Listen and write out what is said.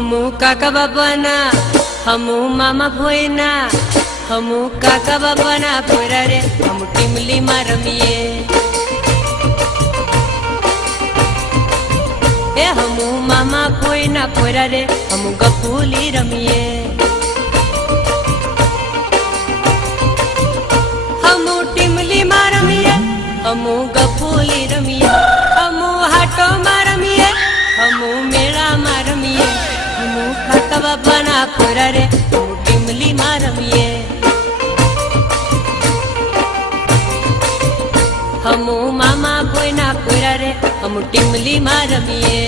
हमू काका बाबाना हमू मामा भोयना हमू काका बाबाना पोरा रे हम टीमली में रमीए ए हमू मामा भोयना पोरा रे हम गपूली रमीए हमू टीमली में रमीए हमू गपूली रमीए हमू हाटो में रमीए हमू मेला में रमीए हमू काका बाबाना पोरा रे हम टीमली में रमीए हमू मामा भोयना पोरा रे हम टीमली में रमीए।